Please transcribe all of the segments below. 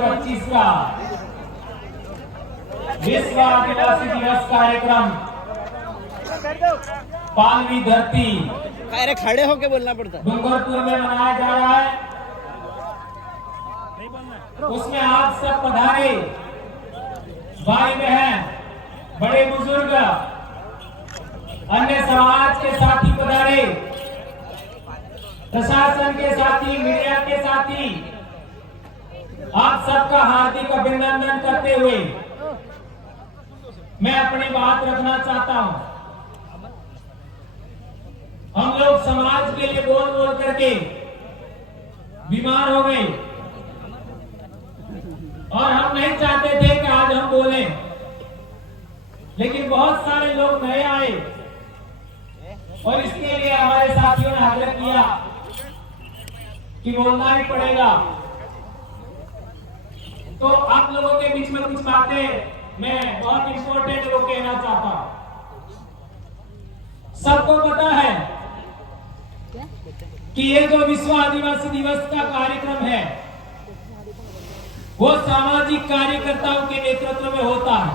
2025 का विश्व आदिवासी दिवस कार्यक्रम पालवी धरती अरे खड़े होके बोलना पड़ता है। डूंगरपुर में मनाया जा रहा है। उसमें आप सब पधारे, भाई बहन, बड़े बुजुर्ग, अन्य समाज के साथी पधारे, प्रशासन के साथी, मीडिया के साथी, आप सबका हार्दिक अभिनंदन करते हुए मैं अपनी बात रखना चाहता हूं। हम लोग समाज के लिए बोल बोल करके बीमार हो गए और हम नहीं चाहते थे कि आज हम बोलें, लेकिन बहुत सारे लोग नए आए और इसके लिए हमारे साथियों ने आग्रह किया कि बोलना ही पड़ेगा। तो आप लोगों के बीच में कुछ बातें मैं बहुत इंपॉर्टेंट वो कहना चाहता हूं। सबको पता है कि ये जो विश्व आदिवासी दिवस का कार्यक्रम है वो सामाजिक कार्यकर्ताओं के नेतृत्व में होता है।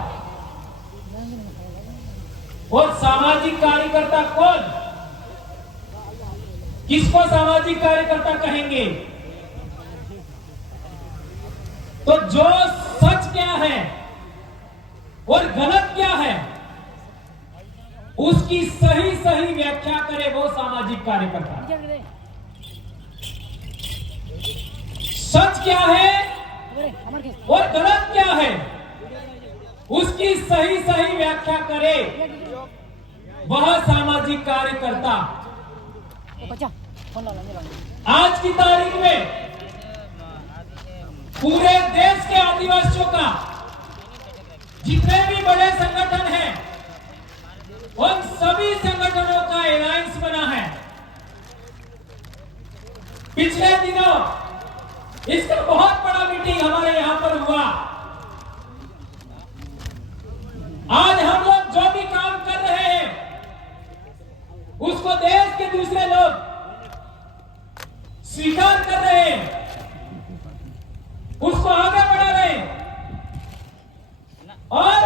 और सामाजिक कार्यकर्ता कौन, किसको सामाजिक कार्यकर्ता कहेंगे? तो जो सच क्या है और गलत क्या है उसकी सही सही व्याख्या करे वो सामाजिक कार्यकर्ता। सच क्या है और गलत क्या है उसकी सही सही व्याख्या करे वह सामाजिक कार्यकर्ता। आज की तारीख में पूरे देश के आदिवासियों का जितने भी बड़े संगठन हैं उन सभी संगठनों का अलायंस बना है। पिछले दिनों इसका बहुत बड़ा मीटिंग हमारे यहां पर हुआ। आज हम लोग जो भी काम कर रहे हैं उसको देश के दूसरे लोग स्वीकार कर रहे हैं, उसको आगे बढ़ा रहे हैं और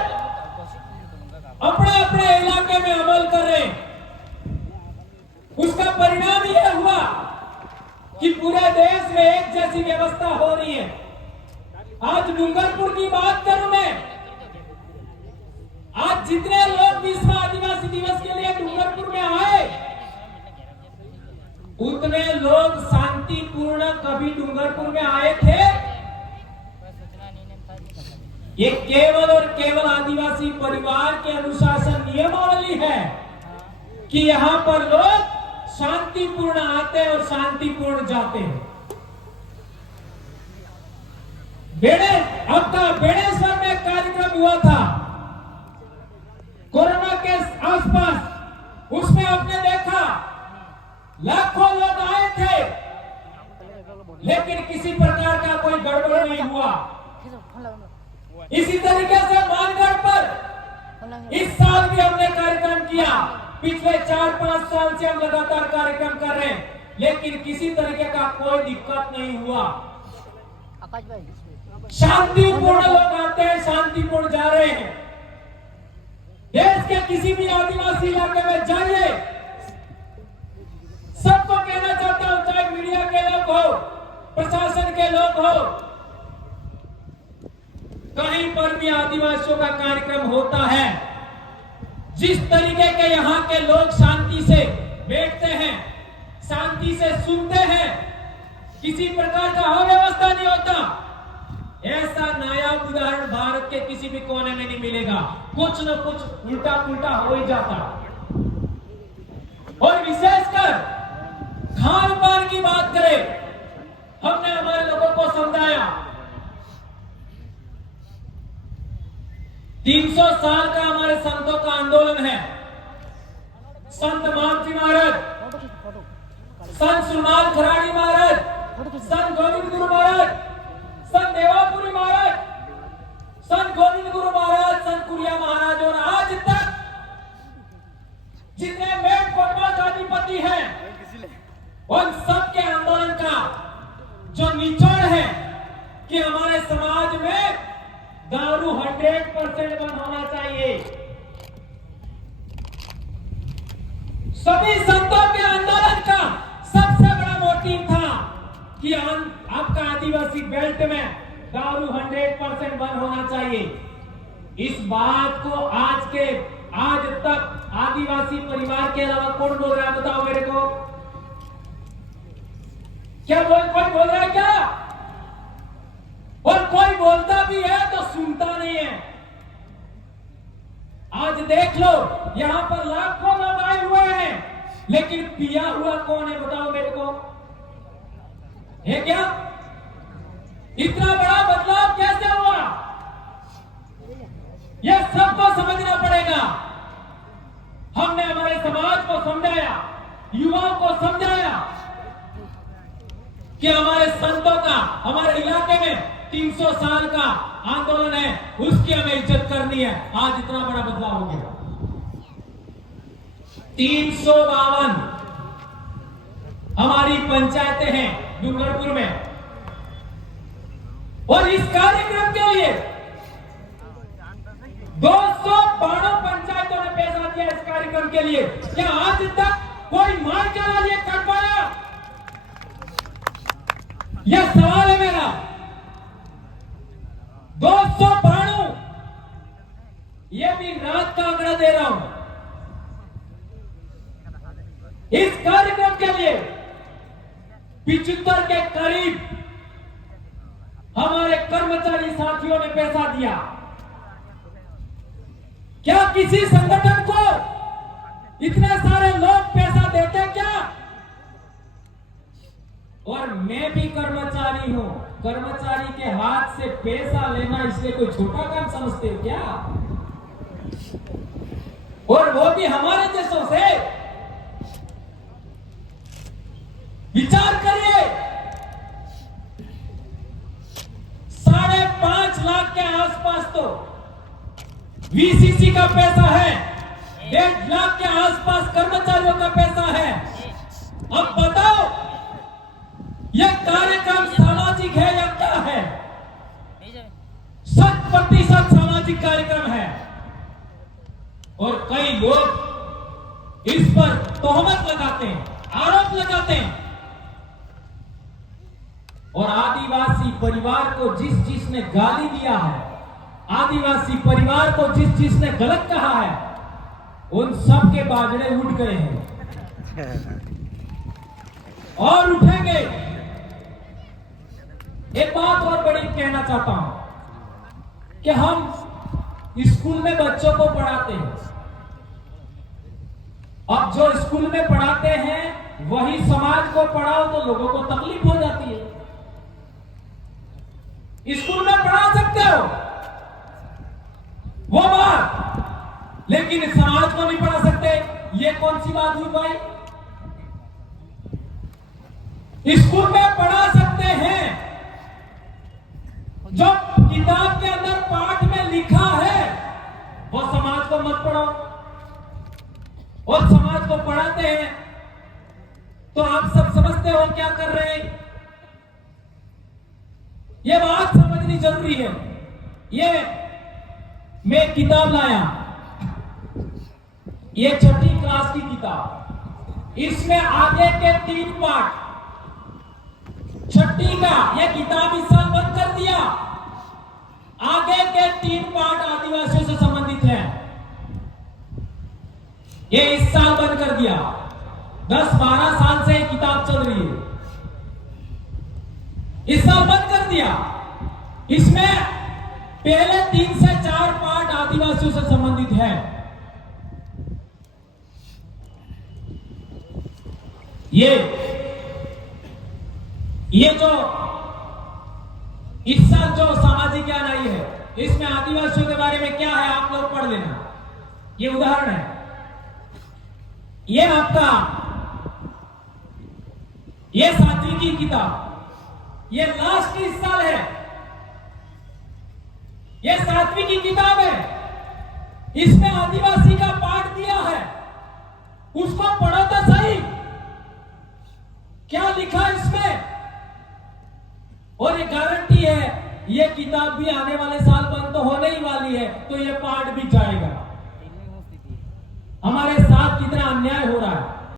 अपने अपने इलाके में अमल कर रहे हैं। उसका परिणाम यह हुआ कि पूरे देश में एक जैसी व्यवस्था हो रही है। आज डूंगरपुर की बात करूं मैं, आज जितने लोग विश्व आदिवासी दिवस के लिए डूंगरपुर में आए उतने लोग शांतिपूर्ण कभी डूंगरपुर में आए थे? ये केवल और केवल आदिवासी परिवार के अनुशासन नियमावली है कि यहां पर लोग शांतिपूर्ण आते और शांतिपूर्ण जाते हैं। बेड़ेश्वर में एक कार्यक्रम हुआ था कोरोना के आसपास, उसमें आपने देखा लाखों लोग आए थे लेकिन किसी प्रकार का कोई गड़बड़ नहीं हुआ। इसी तरीके से मानगढ़ पर इस साल भी हमने कार्यक्रम किया। पिछले 4-5 साल से हम लगातार कार्यक्रम कर रहे हैं लेकिन किसी तरीके का कोई दिक्कत नहीं हुआ। शांतिपूर्ण लोग आते हैं, शांतिपूर्ण जा रहे हैं। देश के किसी भी आदिवासी इलाके में जाइए, सबको कहना चाहता हूं, चाहे मीडिया के लोग हो, प्रशासन के लोग हो, कहीं पर भी आदिवासियों का कार्यक्रम होता है, जिस तरीके के यहाँ के लोग शांति से बैठते हैं, शांति से सुनते हैं, किसी प्रकार का अव्यवस्था नहीं होता, ऐसा नायाब उदाहरण भारत के किसी भी कोने में नहीं मिलेगा। कुछ न कुछ उल्टा पुल्टा हो ही जाता। और विशेषकर खान पान की बात करें, हमने हमारे लोगों को समझाया 300 साल का हमारे संतों का आंदोलन है। संत मानजी महाराज, संत सुरमाल खराड़ी महाराज, संत गोविंद गुरु महाराज, संत देवापुरी महाराज, संत गोविंद गुरु महाराज, संत कुरिया महाराज और आज तक जितने मेट कोटवाल अधिपति हैं उन सब के आंदोलन का जो निचोड़ है कि हमारे समाज सभी संतों के आंदोलन का सबसे बड़ा मोटिव था कि आपका आदिवासी बेल्ट में दारू 100% बंद होना चाहिए। इस बात को आज तक आदिवासी परिवार के अलावा कौन बोल रहा है, बताओ मेरे को। क्या कोई बोल रहा है क्या? और कोई बोलता भी है तो सुनता नहीं है। आज देख लो, यहां पर लाखों लोग आए हुए हैं, लेकिन पिया हुआ कौन है, बताओ मेरे को। है क्या? इतना बड़ा बदलाव कैसे हुआ, यह सबको समझना पड़ेगा। हमने हमारे समाज को समझाया, युवाओं को समझाया कि हमारे संतों का हमारे इलाके में 300 साल का आंदोलन है, उसकी हमें इज्जत करनी है। आज इतना बड़ा बदलाव हो गया। 352 हमारी पंचायतें हैं डूंगरपुर में, और इस कार्यक्रम के लिए 292 पंचायतों ने पैसा दिया इस कार्यक्रम के लिए। क्या आज तक कोई मार चला लिए कर पाया? यह सवाल है मेरा। 292, यह भी रात का आंकड़ा दे रहा हूं। इस कार्यक्रम के लिए 75 के करीब हमारे कर्मचारी साथियों ने पैसा दिया। क्या किसी संगठन को इतने सारे लोग पैसा देते क्या? और मैं भी कर्मचारी हूं। कर्मचारी के हाथ से पैसा लेना इसलिए कोई छोटा काम समझते हो क्या? और वो भी हमारे देशों से। विचार करिए, 5.5 लाख के आसपास तो वीसीसी का पैसा है, 1.5 लाख के आसपास कर्मचारियों का पैसा है। अब बताओ, यह कार्यक्रम सामाजिक है या क्या है? 100% सामाजिक कार्यक्रम है। और कई लोग इस पर तोहमत लगाते हैं, आरोप लगाते हैं। और आदिवासी परिवार को जिसने गाली दिया है, आदिवासी परिवार को जिसने गलत कहा है, उन सब के बाजड़े उठ गए हैं और उठेंगे। एक बात और बड़ी कहना चाहता हूं कि हम स्कूल में बच्चों को पढ़ाते हैं। अब जो स्कूल में पढ़ाते हैं वही समाज को पढ़ाओ तो लोगों को तकलीफ हो जाती है। स्कूल में पढ़ा सकते हो वो बात, लेकिन समाज को नहीं पढ़ा सकते, ये कौन सी बात हुई भाई? स्कूल में पढ़ा सकते हैं, जो किताब के अंदर पाठ में लिखा है वो समाज को मत पढ़ाओ। और समाज को पढ़ाते हैं तो आप सब समझते हो क्या कर रहे हैं। ये बात समझनी जरूरी है। ये मैं किताब लाया, ये 6ठी क्लास की किताब, इसमें आगे के 3 पाठ, 6ठी का यह किताब इस साल बंद कर दिया। आगे के 3 पाठ आदिवासियों से संबंधित हैं, ये इस साल बंद कर दिया। 10-12 साल से ये किताब चल रही है, इस साल बंद कर दिया। इसमें पहले 3 से 4 पाठ आदिवासियों से संबंधित है। ये जो इस साल जो सामाजिक ज्ञान आई है, इसमें आदिवासियों के बारे में क्या है आप लोग पढ़ लेना। ये उदाहरण है, ये आपका ये 7वीं की किताब, ये लास्ट इस साल है, ये 7वीं की किताब है। इसमें आदिवासी का पाठ दिया है, उसको पढ़ो तो सही, क्या लिखा इसमें। और ये गारंटी है, ये किताब भी आने वाले साल बंद तो होने ही वाली है, तो ये पाठ भी जाएगा। हमारे साथ कितने अन्याय हो रहा है।